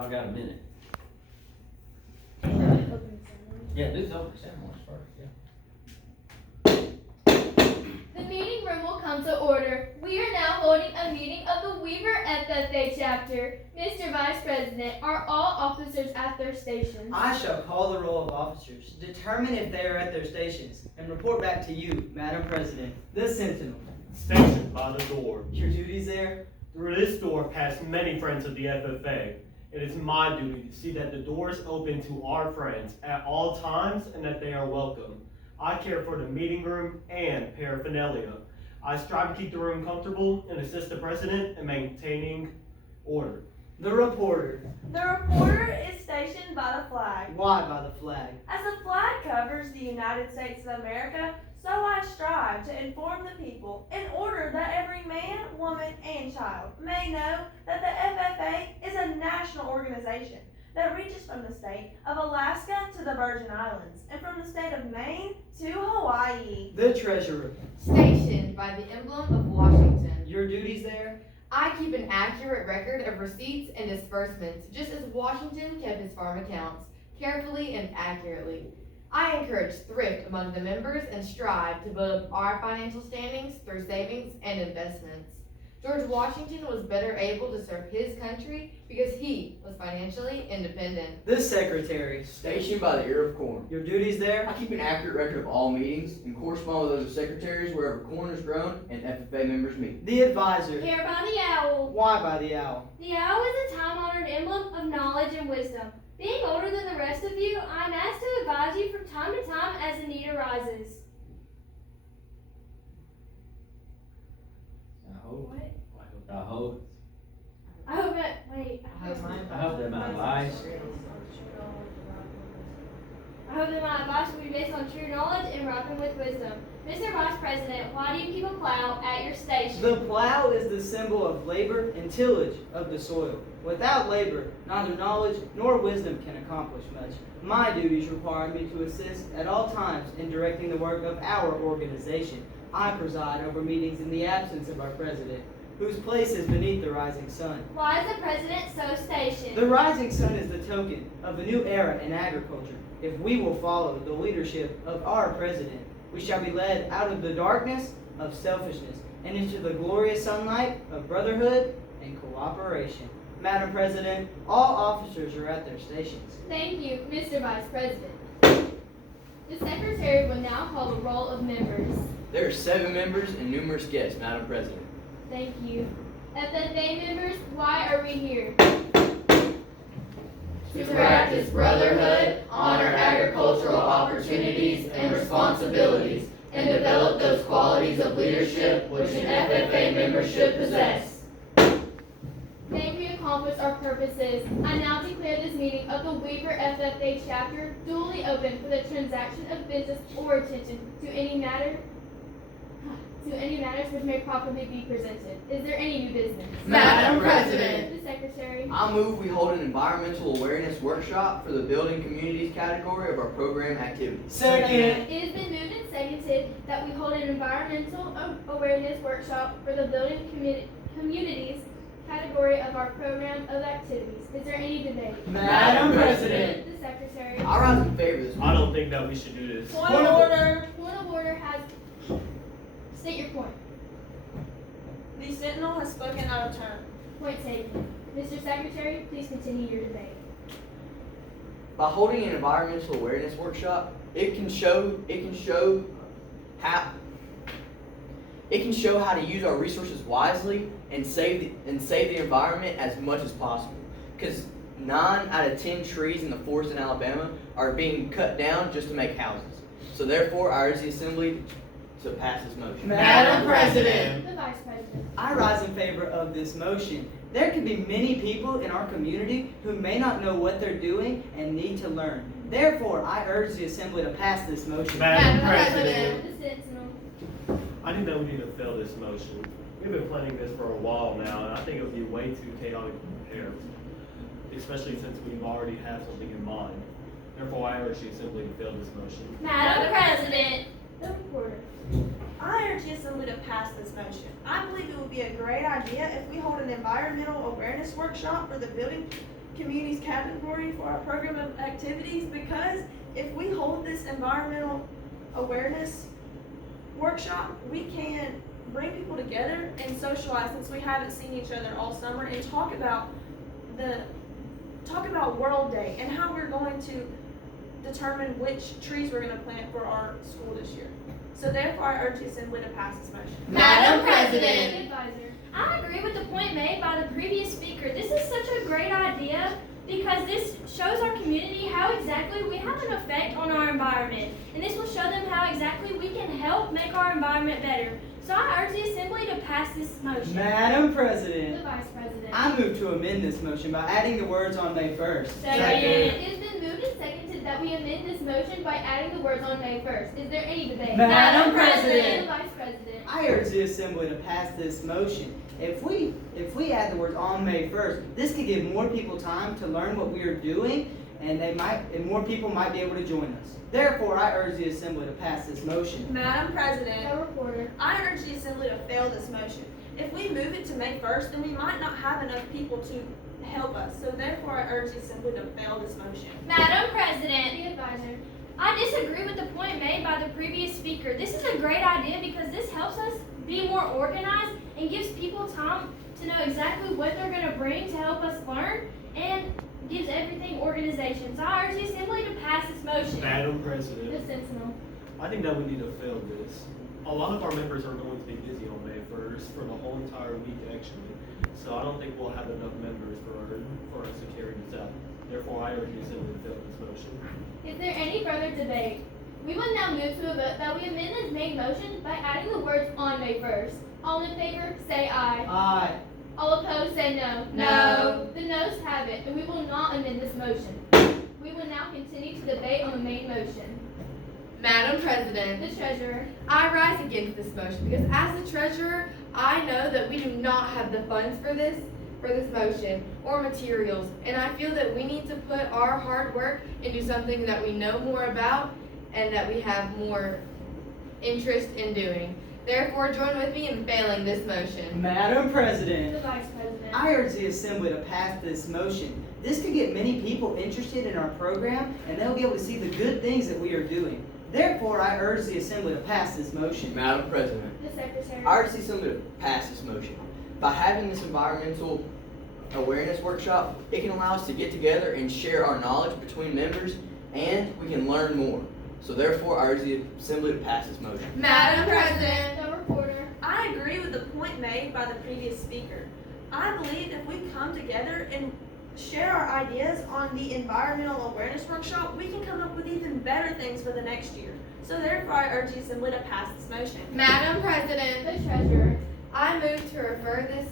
y'all got a minute. Yeah, do the open ceremonies first, yeah. The meeting room will come to order. We are now holding a meeting of the Weaver FFA chapter. Mr. Vice President, are all officers at their stations? I shall call the roll of officers, determine if they are at their stations, and report back to you, Madam President, the Sentinel. Stationed by the door. Your duties there? Through this door pass many friends of the FFA. It is my duty to see that the door is open to our friends at all times and that they are welcome. I care for the meeting room and paraphernalia. I strive to keep the room comfortable and assist the president in maintaining order. The reporter. The reporter is stationed by the flag. Why by the flag? As the flag covers the United States of America, so I strive to inform the people in order that every man, woman, and child may know that the FFA is a national organization that reaches from the state of Alaska to the Virgin Islands and from the state of Maine to Hawaii. The treasurer. Stationed by the emblem of Washington. Your duties there? I keep an accurate record of receipts and disbursements, just as Washington kept his farm accounts, carefully and accurately. I encourage thrift among the members and strive to build up our financial standings through savings and investments. George Washington was better able to serve his country because he was financially independent. The secretary. Stationed by the ear of corn. Your duties there? I keep an accurate record of all meetings and correspond with those of secretaries wherever corn is grown and FFA members meet. The advisor. Here by the owl. Why by the owl? The owl is a time-honored emblem of knowledge and wisdom. Being older than the rest of you, I'm asked to advise you from time to time as a need arises. I hope I hope that, wait. I hope my that my advice. I hope that my advice will be based on true knowledge and ripened with wisdom. Mr. Vice President, why do you keep a plow at your station? The plow is the symbol of labor and tillage of the soil. Without labor, neither knowledge nor wisdom can accomplish much. My duties require me to assist at all times in directing the work of our organization. I preside over meetings in the absence of our president, whose place is beneath the rising sun. Why is the president so stationed? The rising sun is the token of a new era in agriculture. If we will follow the leadership of our president, we shall be led out of the darkness of selfishness and into the glorious sunlight of brotherhood and cooperation. Madam President, all officers are at their stations. Thank you, Mr. Vice President. The Secretary will now call the roll of members. There are 7 members and numerous guests, Madam President. Thank you. FFA members, why are we here? To practice brotherhood, honor agricultural opportunities and responsibilities, and develop those qualities of leadership which an FFA member should possess. May we accomplish our purposes. I now declare this meeting of the Weaver FFA chapter duly open for the transaction of business or attention to any matters which may properly be presented. Is there any new business? Madam President. The Secretary. I move we hold an environmental awareness workshop for the building communities category of our program activities. Second. It has been moved and seconded that we hold an environmental awareness workshop for the building communities category of our program of activities. Is there any debate? Madam President. The Secretary. I rise in favor of this. I don't think that we should do this. Point of order. Point of order has. State your point. The Sentinel has spoken out of turn. Point taken. Mr. Secretary, please continue your debate. By holding an environmental awareness workshop, it can show how to use our resources wisely and save the environment as much as possible. Because 9 out of 10 trees in the forest in Alabama are being cut down just to make houses. So therefore, I urge the Assembly to pass this motion. Madam President. The Vice President. I rise in favor of this motion. There could be many people in our community who may not know what they're doing and need to learn. Therefore, I urge the Assembly to pass this motion. Madam President. The Sentinel. I think that we need to fail this motion. We've been planning this for a while now, and I think it would be way too chaotic to prepare, especially since we've already have something in mind. Therefore, I urge the Assembly to fail this motion. Madam President. The reporter. I urge the Assembly to pass this motion. I believe it would be a great idea if we hold an environmental awareness workshop for the building communities category for our program of activities, because if we hold this environmental awareness workshop, we can bring people together and socialize, since we haven't seen each other all summer, and talk about World Day and how we're going to determine which trees we're going to plant for our school this year. So therefore, I urge the Assembly to pass this motion. Madam President. Advisor. I agree with the point made by the previous speaker. This is such a great idea because this shows our community how exactly we have an effect on our environment. And this will show them how exactly we can help make our environment better. So I urge the Assembly to pass this motion. Madam The President, Vice President. I move to amend this motion by adding the words on May 1st. Second. It has been moved and seconded that we amend this motion by adding the words on May 1st. Is there any debate? Madam The President, Vice President. I urge the Assembly to pass this motion. If we add the words on May 1st, this could give more people time to learn what we are doing, and more people might be able to join us. Therefore, I urge the Assembly to pass this motion. Madam President, No reporter. I urge the Assembly to fail this motion. If we move it to May 1st, then we might not have enough people to help us. So therefore, I urge the Assembly to fail this motion. Madam President, The Advisor. I disagree with the point made by the previous speaker. This is a great idea because this helps us be more organized and gives people time to know exactly what they're going to bring to help us learn and gives everything organization. So I urge the Assembly to pass this motion. Madam The President, Sentinel. I think that we need to fail this. A lot of our members are going to be busy on May 1st for the whole entire week, actually. So I don't think we'll have enough members for us to carry this out. Therefore, I urge the Assembly to fail this motion. Is there any further debate? We will now move to a vote that we amend this main motion by adding the words on May 1st. All in favor, say aye. Aye. All opposed, say no. No. The noes have it, and we will not amend this motion. We will now continue to debate on the main motion. Madam President, The Treasurer. I rise against this motion because as the treasurer, I know that we do not have the funds for this motion or materials, and I feel that we need to put our hard work into something that we know more about and that we have more interest in doing. Therefore, join with me in failing this motion. Madam President, The Vice President. I urge the Assembly to pass this motion. This could get many people interested in our program, and they'll be able to see the good things that we are doing. Therefore, I urge the Assembly to pass this motion. Madam President, The Secretary. I urge the Assembly to pass this motion. By having this environmental awareness workshop, it can allow us to get together and share our knowledge between members, and we can learn more. So therefore, I urge the Assembly to pass this motion. Madam President, No reporter. I agree with the point made by the previous speaker. I believe if we come together and share our ideas on the environmental awareness workshop, we can come up with even better things for the next year. So therefore, I urge the Assembly to pass this motion. Madam President, The Treasurer. I move to refer this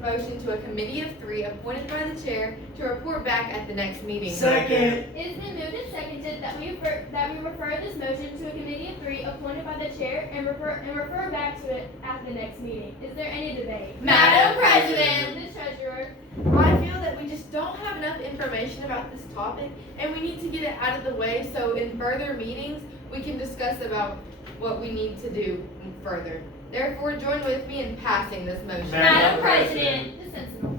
motion to a committee of 3 appointed by the chair to report back at the next meeting. Second. It has been moved and seconded that we refer this motion to a committee of 3 appointed by the chair and refer back to it at the next meeting. Is there any debate? Madam President, The Treasurer. I feel that we just don't have enough information about this topic and we need to get it out of the way so in further meetings we can discuss about what we need to do further. Therefore, join with me in passing this motion. Madam President. The Sentinel.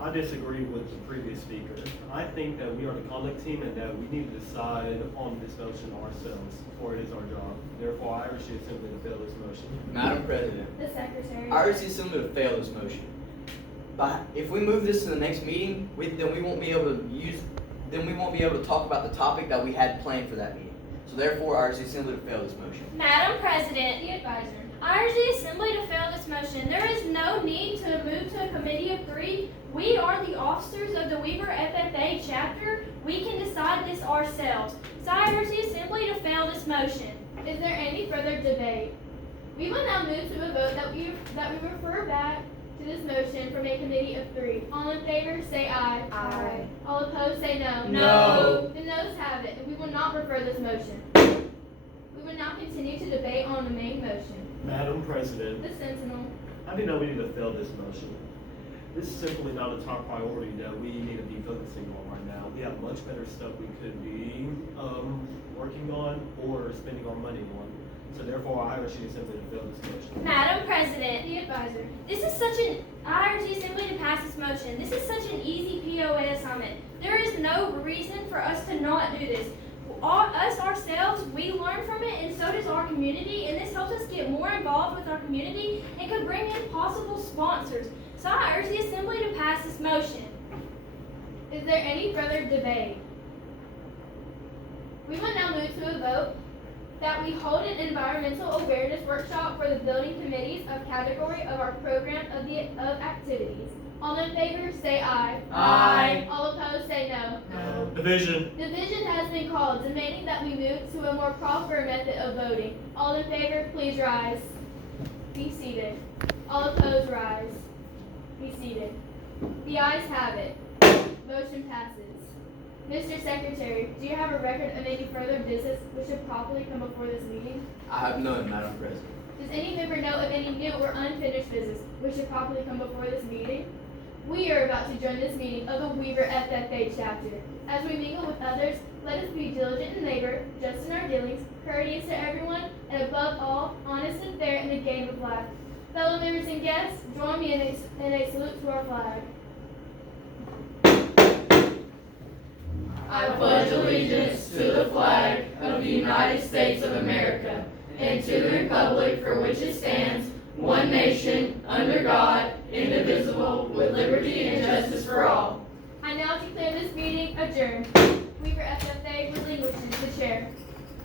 I disagree with the previous speaker. I think that we are the conduct team and that we need to decide on this motion ourselves, for it is our job. Therefore, I urge the Assembly to fail this motion. Madam President, The Secretary. I urge the Assembly to fail this motion. If we move this to the next meeting, then we won't be able to talk about the topic that we had planned for that meeting. So therefore, I urge the Assembly to fail this motion. Madam President, The Advisor. I urge the Assembly to fail this motion. There is no need to move to a committee of 3. We are the officers of the Weaver FFA chapter. We can decide this ourselves. So I urge the Assembly to fail this motion. Is there any further debate? We will now move to a vote that we refer back to this motion from a committee of 3. All in favor, say aye. Aye. All opposed, say no. No. The noes have it, and we will not refer this motion. We will now continue to debate on the main motion. Madam President, The Sentinel. I think that we need to fail this motion. This is simply not a top priority that we need to be focusing on right now. We have much better stuff we could be working on or spending our money on. So therefore, I urge the Assembly to fill this motion. Madam President, The advisor. I urge the Assembly to pass this motion. This is such an easy POA assignment. There is no reason for us to not do this. Us ourselves, we learn from it, and so does our community, and this helps us get more involved with our community and could bring in possible sponsors. So I urge the Assembly to pass this motion. Is there any further debate? We will now move to a vote that we hold an environmental awareness workshop for the building committees of category of our program of activities. All in favor, say aye. Aye. All opposed, say no. No. Division. Division has been called, demanding that we move to a more proper method of voting. All in favor, please rise. Be seated. All opposed, rise. Be seated. The ayes have it. Motion passes. Mr. Secretary, do you have a record of any further business which should properly come before this meeting? I have none, Madam President. Does any member know of any new or unfinished business which should properly come before this meeting? We are about to join this meeting of the Weaver FFA chapter. As we mingle with others, let us be diligent in labor, just in our dealings, courteous to everyone, and above all, honest and fair in the game of life. Fellow members and guests, join me in a salute to our flag. I pledge allegiance to the flag of the United States of America and to the republic for which it stands, one nation, under God,